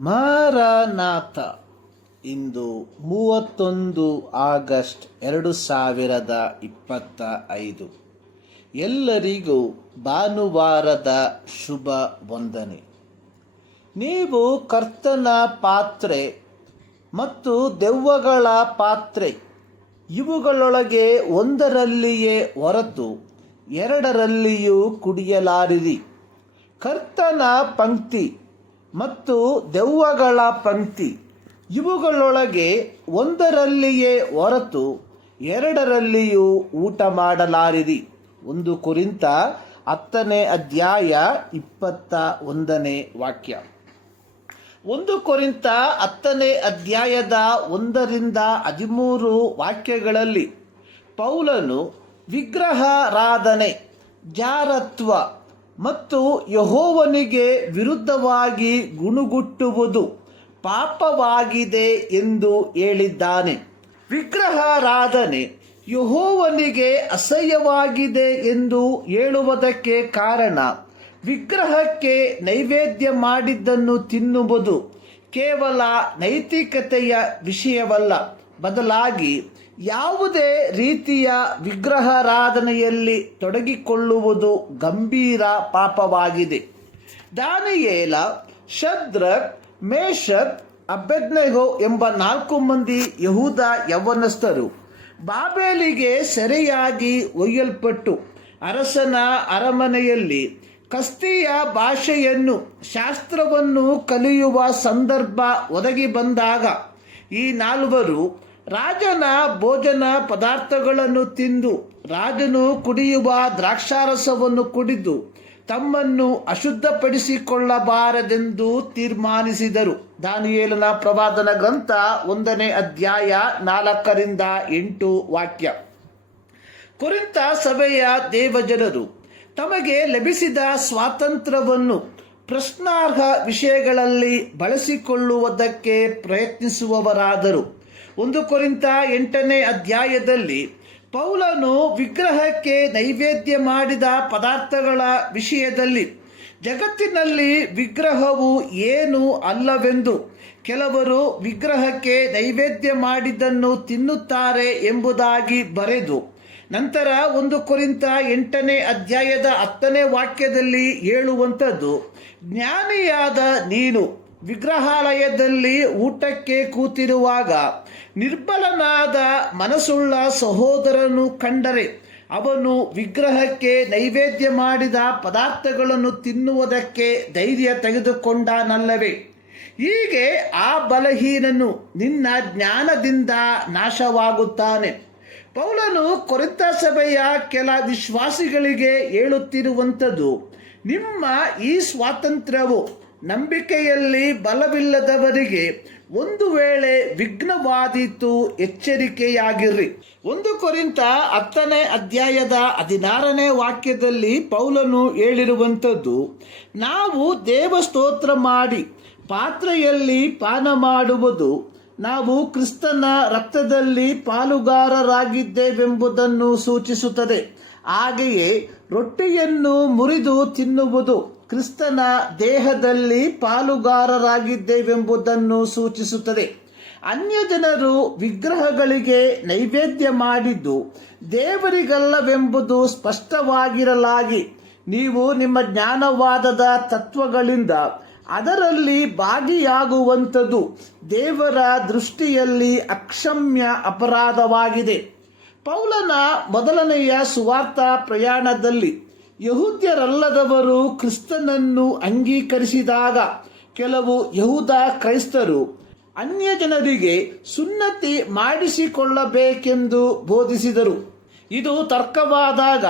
Maranatha. ಇಂದು ಮೂವತ್ತೊಂದು August ಎರಡು ಸಾವಿರದ ಇಪ್ಪತ್ತ ಐದು. ಎಲ್ಲರಿಗೂ ಭಾನುವಾರದ ಶುಭ ವಂದನೆ. ನೀವು ಕರ್ತನ ಪಾತ್ರೆ ಮತ್ತು ದೆವ್ವಗಳ ಪಾತ್ರೆ, ಇವುಗಳೊಳಗೆ ಒಂದರಲ್ಲಿಯೇ ಹೊರತು ಎರಡರಲ್ಲಿಯೂ ಕುಡಿಯಲಾರಿರಿ. ಕರ್ತನ ಪಂಕ್ತಿ ಮತ್ತು ದೆವ್ವಗಳ ಪಂಕ್ತಿ. ಇವುಗಳೊಳಗೆ ಒಂದರಲ್ಲಿಯೇ ಹೊರತು ಎರಡರಲ್ಲಿಯೂ ಊಟ ಮಾಡಲಾರಿರಿ. ಒಂದು ಕುರಿತ ಹತ್ತನೇ ಅಧ್ಯಾಯ ಇಪ್ಪತ್ತ ಒಂದನೇ ವಾಕ್ಯ. ಒಂದು ಕುರಿತ ಹತ್ತನೇ ಅಧ್ಯಾಯದ ಒಂದರಿಂದ ಹದಿಮೂರು ವಾಕ್ಯಗಳಲ್ಲಿ ಪೌಲನು ವಿಗ್ರಹಾರಾಧನೆ, ಜಾರತ್ವ ಮತ್ತು ಯಹೋವನಿಗೆ ವಿರುದ್ಧವಾಗಿ ಗುಣುಗುಟ್ಟುವುದು ಪಾಪವಾಗಿದೆ ಎಂದು ಹೇಳಿದ್ದಾನೆ. ವಿಗ್ರಹಾರಾಧನೆ ಯಹೋವನಿಗೆ ಅಸಹ್ಯವಾಗಿದೆ ಎಂದು ಹೇಳುವುದಕ್ಕೆ ಕಾರಣ ವಿಗ್ರಹಕ್ಕೆ ನೈವೇದ್ಯ ಮಾಡಿದ್ದನ್ನು ತಿನ್ನುವುದು ಕೇವಲ ನೈತಿಕತೆಯ ವಿಷಯವಲ್ಲ. ಬದಲಾಗಿ ಯಾವುದೇ ರೀತಿಯ ವಿಗ್ರಹಾರಾಧನೆಯಲ್ಲಿ ತೊಡಗಿಕೊಳ್ಳುವುದು ಗಂಭೀರ ಪಾಪವಾಗಿದೆ. ದಾನಿಯೇಲ, ಶದ್ರಕ್ ಮೇಷಕ್ ಅಭ್ಯಜ್ಞೆಗೋ ಎಂಬ ನಾಲ್ಕು ಮಂದಿ ಯಹೂದ ಯೌವನಸ್ಥರು ಬಾಬೇಲಿಗೆ ಸೆರೆಯಾಗಿ ಒಯ್ಯಲ್ಪಟ್ಟು ಅರಸನ ಅರಮನೆಯಲ್ಲಿ ಕಸ್ತಿಯ ಭಾಷೆಯನ್ನು, ಶಾಸ್ತ್ರವನ್ನು ಕಲಿಯುವ ಸಂದರ್ಭ ಒದಗಿ ಬಂದಾಗ ಈ ನಾಲ್ವರು ರಾಜನ ಭೋಜನ ಪದಾರ್ಥಗಳನ್ನು ತಿಂದು ರಾಜನು ಕುಡಿಯುವ ದ್ರಾಕ್ಷಾರಸವನ್ನು ಕುಡಿದು ತಮ್ಮನ್ನು ಅಶುದ್ಧಪಡಿಸಿಕೊಳ್ಳಬಾರದೆಂದು ತೀರ್ಮಾನಿಸಿದರು. ದಾನಿಯೇಲನ ಪ್ರವಾದನ ಗ್ರಂಥ ಒಂದನೇ ಅಧ್ಯಾಯ ನಾಲ್ಕರಿಂದ ಎಂಟು ವಾಕ್ಯ. ಕುರಿತ ಸಭೆಯ ದೇವಜನರು ತಮಗೆ ಲಭಿಸಿದ ಸ್ವಾತಂತ್ರ್ಯವನ್ನು ಪ್ರಶ್ನಾರ್ಹ ವಿಷಯಗಳಲ್ಲಿ ಬಳಸಿಕೊಳ್ಳುವುದಕ್ಕೆ ಪ್ರಯತ್ನಿಸುವವರಾದರು. ಒಂದು ಕೊರಿಂತ ಎಂಟನೇ ಅಧ್ಯಾಯದಲ್ಲಿ ಪೌಲನು ವಿಗ್ರಹಕ್ಕೆ ನೈವೇದ್ಯ ಮಾಡಿದ ಪದಾರ್ಥಗಳ ವಿಷಯದಲ್ಲಿ, ಜಗತ್ತಿನಲ್ಲಿ ವಿಗ್ರಹವು ಏನು ಅಲ್ಲವೆಂದು ಕೆಲವರು ವಿಗ್ರಹಕ್ಕೆ ನೈವೇದ್ಯ ಮಾಡಿದ್ದನ್ನು ತಿನ್ನುತ್ತಾರೆ ಎಂಬುದಾಗಿ ಬರೆದು, ನಂತರ ಒಂದು ಕುರಿತ ಎಂಟನೇ ಅಧ್ಯಾಯದ ಹತ್ತನೇ ವಾಕ್ಯದಲ್ಲಿ ಹೇಳುವಂಥದ್ದು, ಜ್ಞಾನಿಯಾದ ನೀನು ವಿಗ್ರಹಾಲಯದಲ್ಲಿ ಊಟಕ್ಕೆ ಕೂತಿರುವಾಗ ನಿರ್ಬಲನಾದ ಮನಸ್ಸುಳ್ಳ ಸಹೋದರನು ಕಂಡರೆ, ಅವನು ವಿಗ್ರಹಕ್ಕೆ ನೈವೇದ್ಯ ಮಾಡಿದ ಪದಾರ್ಥಗಳನ್ನು ತಿನ್ನುವುದಕ್ಕೆ ಧೈರ್ಯ ತೆಗೆದುಕೊಂಡನಲ್ಲವೇ? ಹೀಗೆ ಆ ಬಲಹೀನನು ನಿನ್ನ ಜ್ಞಾನದಿಂದ ನಾಶವಾಗುತ್ತಾನೆ. ಪೌಲನು ಕೊರಿತ ಸಭೆಯ ಕೆಲ ವಿಶ್ವಾಸಿಗಳಿಗೆ ಹೇಳುತ್ತಿರುವಂಥದ್ದು, ನಿಮ್ಮ ಈ ಸ್ವಾತಂತ್ರ್ಯವು ನಂಬಿಕೆಯಲ್ಲಿ ಬಲವಿಲ್ಲದವರಿಗೆ ಒಂದು ವೇಳೆ ವಿಘ್ನವಾದೀತು ಎಚ್ಚರಿಕೆಯಾಗಿರ್ರಿ. ಒಂದು ಕುರಿತ ಹತ್ತನೇ ಅಧ್ಯಾಯದ ಹದಿನಾರನೇ ವಾಕ್ಯದಲ್ಲಿ ಪೌಲನು ಹೇಳಿರುವಂಥದ್ದು, ನಾವು ದೇವಸ್ತೋತ್ರ ಮಾಡಿ ಪಾತ್ರೆಯಲ್ಲಿ ಪಾನ ಮಾಡುವುದು ನಾವು ಕ್ರಿಸ್ತನ ರಕ್ತದಲ್ಲಿ ಪಾಲುಗಾರರಾಗಿದ್ದೇವೆಂಬುದನ್ನು ಸೂಚಿಸುತ್ತದೆ. ಹಾಗೆಯೇ ರೊಟ್ಟಿಯನ್ನು ಮುರಿದು ತಿನ್ನುವುದು ಕ್ರಿಸ್ತನ ದೇಹದಲ್ಲಿ ಪಾಲುಗಾರರಾಗಿದ್ದೇವೆಂಬುದನ್ನು ಸೂಚಿಸುತ್ತದೆ. ಅನ್ಯ ಜನರು ವಿಗ್ರಹಗಳಿಗೆ ನೈವೇದ್ಯ ಮಾಡಿದ್ದು ದೇವರಿಗಲ್ಲವೆಂಬುದು ಸ್ಪಷ್ಟವಾಗಿರಲಾಗಿ. ನೀವು ನಿಮ್ಮ ಜ್ಞಾನವಾದದ ತತ್ವಗಳಿಂದ ಅದರಲ್ಲಿ ಭಾಗಿಯಾಗುವಂಥದ್ದು ದೇವರ ದೃಷ್ಟಿಯಲ್ಲಿ ಅಕ್ಷಮ್ಯ ಅಪರಾಧವಾಗಿದೆ. ಪೌಲನ ಮೊದಲನೆಯ ಸುವಾರ್ಥ ಪ್ರಯಾಣದಲ್ಲಿ ಯಹೂದ್ಯರಲ್ಲದವರು ಕ್ರಿಸ್ತನನ್ನು ಅಂಗೀಕರಿಸಿದಾಗ ಕೆಲವು ಯಹೂದ ಕ್ರೈಸ್ತರು ಅನ್ಯ ಜನರಿಗೆ ಸುನ್ನತಿ ಮಾಡಿಸಿಕೊಳ್ಳಬೇಕೆಂದು ಬೋಧಿಸಿದರು. ಇದು ತರ್ಕವಾದಾಗ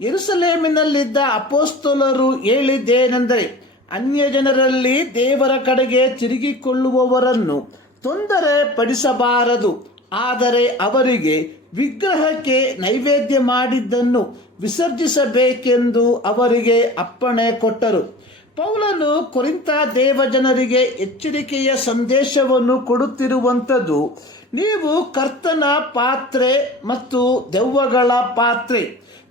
ಎರುಸಲೇಮಿನಲ್ಲಿದ್ದ ಅಪೋಸ್ತಲರು ಹೇಳಿದ್ದೇನೆಂದರೆ ಅನ್ಯ ಜನರಲ್ಲಿ ದೇವರ ಕಡೆಗೆ ತಿರುಗಿಕೊಳ್ಳುವವರನ್ನು ತೊಂದರೆ ಪಡಿಸಬಾರದು. ಆದರೆ ಅವರಿಗೆ ವಿಗ್ರಹಕ್ಕೆ ನೈವೇದ್ಯ ಮಾಡಿದ್ದನ್ನು ವಿಸರ್ಜಿಸಬೇಕೆಂದು ಅವರಿಗೆ ಅಪ್ಪಣೆ ಕೊಟ್ಟರು. ಪೌಲನು ಕೊರಿಂತ ದೇವಜನರಿಗೆ ಎಚ್ಚರಿಕೆಯ ಸಂದೇಶವನ್ನು ಕೊಡುತ್ತಿರುವಂಥದ್ದು ನೀವು ಕರ್ತನ ಪಾತ್ರೆ ಮತ್ತು ದೆವ್ವಗಳ ಪಾತ್ರೆ.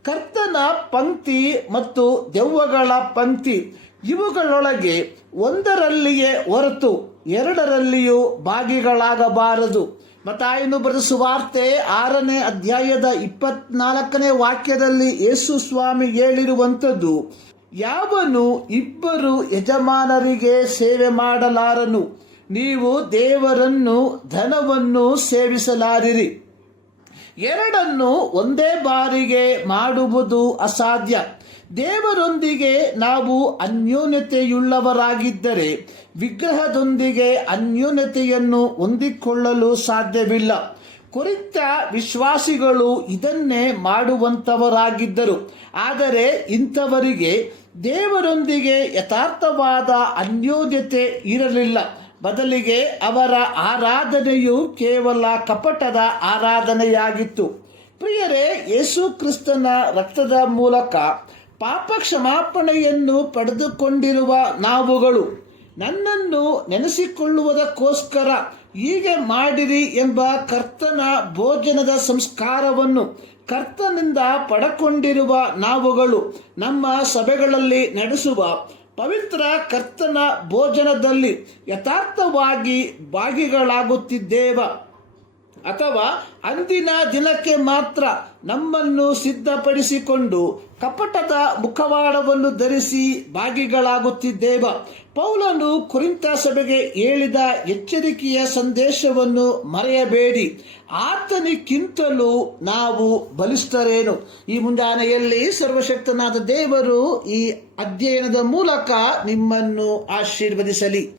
ಕರ್ತನ ಪಂಕ್ತಿ ಮತ್ತು ದೆವ್ವಗಳ ಪಂಕ್ತಿ. ಇವುಗಳೊಳಗೆ ಒಂದರಲ್ಲಿಯೇ ಹೊರತು ಎರಡರಲ್ಲಿಯೂ ಭಾಗಿಗಳಾಗಬಾರದು. ಮತಾಯನು ಬರೆಸುವಾರ್ತೆ ಆರನೇ ಅಧ್ಯಾಯದ ಇಪ್ಪತ್ನಾಲ್ಕನೇ ವಾಕ್ಯದಲ್ಲಿ ಯೇಸು ಸ್ವಾಮಿ ಹೇಳಿರುವಂಥದ್ದು, ಯಾವನು ಇಬ್ಬರು ಯಜಮಾನರಿಗೆ ಸೇವೆ ಮಾಡಲಾರನು? ನೀವು ದೇವರನ್ನು, ಧನವನ್ನು ಸೇವಿಸಲಾರಿರಿ. ಎರಡನ್ನು ಒಂದೇ ಬಾರಿಗೆ ಮಾಡುವುದು ಅಸಾಧ್ಯ. ದೇವರೊಂದಿಗೆ ನಾವು ಅನ್ಯೋನ್ಯತೆಯುಳ್ಳವರಾಗಿದ್ದರೆ ವಿಗ್ರಹದೊಂದಿಗೆ ಅನ್ಯೋನ್ಯತೆಯನ್ನು ಹೊಂದಿಕೊಳ್ಳಲು ಸಾಧ್ಯವಿಲ್ಲ. ಕುರಿತ ವಿಶ್ವಾಸಿಗಳು ಇದನ್ನೇ ಮಾಡುವಂತವರಾಗಿದ್ದರು. ಆದರೆ ಇಂಥವರಿಗೆ ದೇವರೊಂದಿಗೆ ಯಥಾರ್ಥವಾದ ಅನ್ಯೋನ್ಯತೆ ಇರಲಿಲ್ಲ. ಬದಲಿಗೆ ಅವರ ಆರಾಧನೆಯು ಕೇವಲ ಕಪಟದ ಆರಾಧನೆಯಾಗಿತ್ತು. ಪ್ರಿಯರೇ, ಯೇಸು ಕ್ರಿಸ್ತನ ರಕ್ತದ ಮೂಲಕ ಪಾಪ ಕ್ಷಮಾಪಣೆಯನ್ನು ಪಡೆದುಕೊಂಡಿರುವ ನಾವುಗಳು, ನನ್ನನ್ನು ನೆನೆಸಿಕೊಳ್ಳುವುದಕ್ಕೋಸ್ಕರ ಹೀಗೆ ಮಾಡಿರಿ ಎಂಬ ಕರ್ತನ ಭೋಜನದ ಸಂಸ್ಕಾರವನ್ನು ಕರ್ತನಿಂದ ಪಡಕೊಂಡಿರುವ ನಾವುಗಳು ನಮ್ಮ ಸಭೆಗಳಲ್ಲಿ ನಡೆಸುವ ಪವಿತ್ರ ಕರ್ತನ ಭೋಜನದಲ್ಲಿ ಯಥಾರ್ಥವಾಗಿ ಭಾಗಿಗಳಾಗುತ್ತಿದ್ದೇವ. ಅಥವಾ ಅಂದಿನ ದಿನಕ್ಕೆ ಮಾತ್ರ ನಮ್ಮನ್ನು ಸಿದ್ಧಪಡಿಸಿಕೊಂಡು ಕಪಟದ ಮುಖವಾಡವನ್ನು ಧರಿಸಿ ಭಾಗಿಗಳಾಗುತ್ತಿದ್ದೇವ. ಪೌಲನು ಕುರಿತ ಸಭೆಗೆ ಹೇಳಿದ ಎಚ್ಚರಿಕೆಯ ಸಂದೇಶವನ್ನು ಮರೆಯಬೇಡಿ. ಆತನಿಗಿಂತಲೂ ನಾವು ಬಲಿಷ್ಠರೇನು. ಈ ಮುಂಜಾನೆಯಲ್ಲಿ ಸರ್ವಶಕ್ತನಾದ ದೇವರು ಈ ಅಧ್ಯಯನದ ಮೂಲಕ ನಿಮ್ಮನ್ನು ಆಶೀರ್ವದಿಸಲಿ.